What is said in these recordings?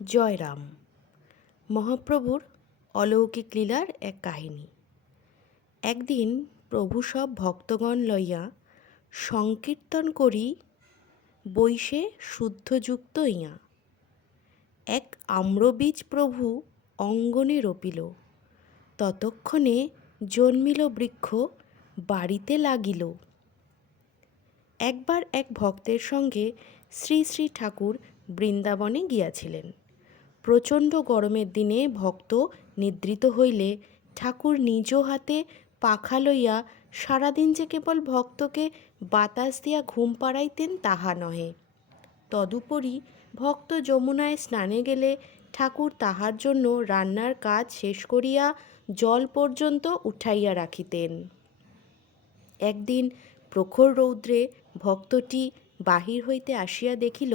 জয়রাম। মহাপ্রভুর অলৌকিক লীলার এক কাহিনী। একদিন প্রভু সব ভক্তগণ লইয়া সংকীর্তন করি বৈশে শুদ্ধযুক্ত ইয়া। এক আম্রবীজ প্রভু অঙ্গনে রোপিল, ততক্ষণে জন্মিল বৃক্ষ বাড়িতে লাগিল। একবার এক ভক্তের সঙ্গে শ্রী শ্রী ঠাকুর বৃন্দাবনে গিয়াছিলেন। প্রচণ্ড গরমের দিনে ভক্ত নিদ্রিত হইলে ঠাকুর নিজ হাতে পাখা লইয়া সারাদিন যে কেবল ভক্তকে বাতাস দিয়া ঘুম পাড়াইতেন তাহা নহে, তদুপরি ভক্ত যমুনায় স্নানে গেলে ঠাকুর তাহার জন্য রান্নার কাজ শেষ করিয়া জল পর্যন্ত উঠাইয়া রাখিতেন। একদিন প্রখর রৌদ্রে ভক্তটি বাহির হইতে আসিয়া দেখিল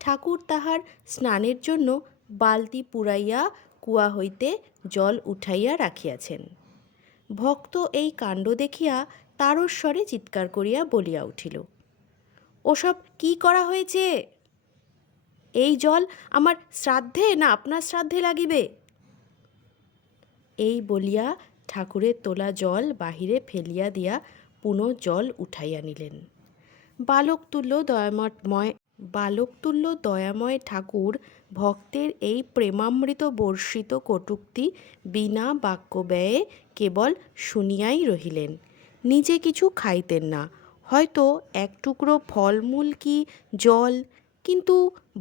ঠাকুর তাহার স্নানের জন্য বালতি পুরাইয়া কুয়া হইতে জল উঠাইয়া রাখিয়াছেন। ভক্ত এই কাণ্ড দেখিয়া তারস্বরে চিৎকার করিয়া বলিয়া উঠিল, ওসব কি করা হয়েছে? এই জল আমার শ্রাদ্ধে না আপনার শ্রাদ্ধে লাগিবে? এই বলিয়া ঠাকুরের তোলা জল বাহিরে ফেলিয়া দিয়া পুনঃ জল উঠাইয়া নিলেন। বালকতুল্য দয়াময় ঠাকুর ভক্তের এই প্রেমামৃত বর্ষিত কটূক্তি বিনা বাক্য ব্যয়ে কেবল শুনিয়াই রহিলেন। নিজে কিছু খাইতেন না, হয়তো এক টুকরো ফলমূল কি জল, কিন্তু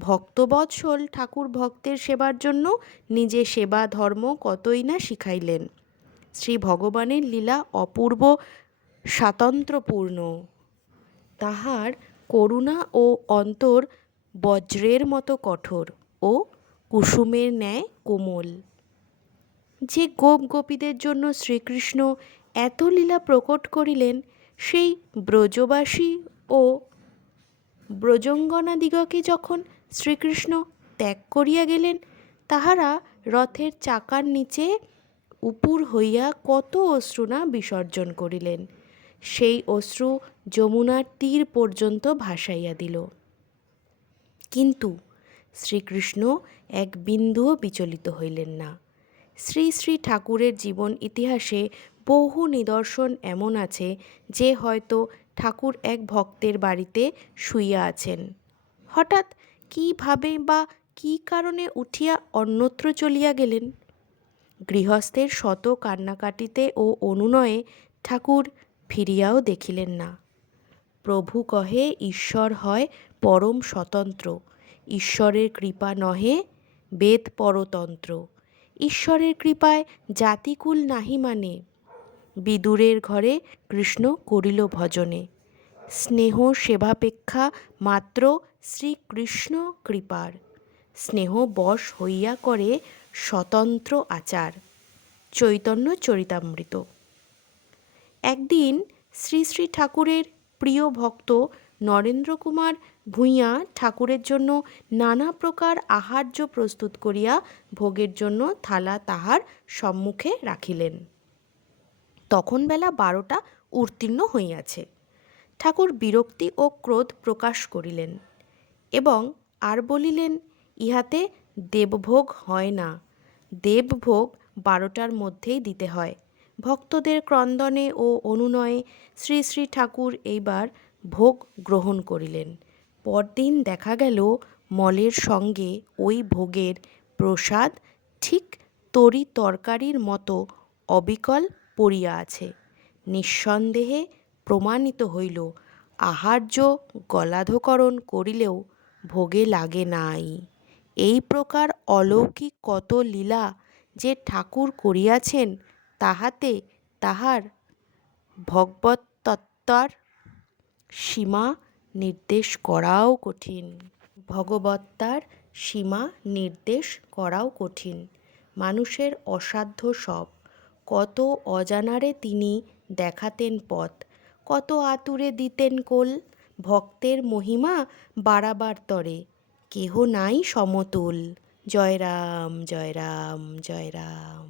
ভক্তবৎসল ঠাকুর ভক্তের সেবার জন্য নিজে সেবা ধর্ম কতই না শিখাইলেন। শ্রী ভগবানের লীলা অপূর্ব স্বাতন্ত্র্যপূর্ণ। তাহার করুণা ও অন্তর বজ্রের মতো কঠোর ও কুসুমের ন্যায় কোমল। যে গোপ গোপীদের জন্য শ্রীকৃষ্ণ এত লীলা প্রকট করিলেন, সেই ব্রজবাসী ও ব্রজঙ্গনাদিগকে যখন শ্রীকৃষ্ণ ত্যাগ করিয়া গেলেন, তাহারা রথের চাকার নিচে উপুর হইয়া কত অশ্রু না বিসর্জন করিলেন। সেই অশ্রু যমুনার তীর পর্যন্ত ভাসাইয়া দিল। কিন্তু শ্রীকৃষ্ণ এক বিন্দুও বিচলিত হইলেন না। শ্রী শ্রী ঠাকুরের জীবন ইতিহাসে বহু নিদর্শন এমন আছে যে হয়তো ঠাকুর এক ভক্তের বাড়িতে শুইয়া আছেন, হঠাৎ কীভাবে বা কী কারণে উঠিয়া অন্যত্র চলিয়া গেলেন। গৃহস্থের শত কান্নাকাটিতে ও অনুনয়ে ঠাকুর ফিরিয়াও দেখিলেন না। প্রভু কহে ঈশ্বর হয় পরম স্বতন্ত্র, ঈশ্বরের কৃপা নহে বেদ পরতন্ত্র। ঈশ্বরের কৃপায় জাতিকুল নাহি মানে, বিদুরের ঘরে কৃষ্ণ করিল ভজনে। স্নেহ সেবাপেক্ষা মাত্র শ্রীকৃষ্ণ কৃপার, স্নেহ বশ হইয়া করে স্বতন্ত্র আচার। চৈতন্য চরিতামৃত। একদিন শ্রী শ্রী ঠাকুরের প্রিয় ভক্ত নরেন্দ্র কুমার ভূঁইয়া ঠাকুরের জন্য নানা প্রকার আহার্য প্রস্তুত করিয়া ভোগের জন্য থালা তাহার সম্মুখে রাখিলেন। তখন বেলা 12টা উত্তীর্ণ হইয়াছে। ঠাকুর বিরক্তি ও ক্রোধ প্রকাশ করিলেন এবং আর বলিলেন, ইহাতে দেবভোগ হয় না, দেবভোগ 12টার মধ্যেই দিতে হয়। ভক্তদের ক্রন্দনে ও অনুনয়ে শ্রী শ্রী ঠাকুর এইবার ভোগ গ্রহণ করিলেন। পরদিন দেখা গেল মলের সঙ্গে ওই ভোগের প্রসাদ ঠিক তরি তরকারির মতো অবিকল পড়িয়া আছে। নিঃসন্দেহে প্রমাণিত হইল, আহার্য গলাধঃকরণ করিলেও ভোগে লাগে নাই। এই প্রকার অলৌকিক কত লীলা যে ঠাকুর করিয়াছেন, তাহাতে তাহার ভগবত্তত্ত্বর সীমা নির্দেশ করাও কঠিন। মানুষের অসাধ্য সব। কত অজানারে তিনি দেখাতেন পথ, কত আতুরে দিতেন কোল। ভক্তের মহিমা বাড়াবার তরে কেহ নাই সমতুল। জয় রাম, জয় রাম, জয় রাম।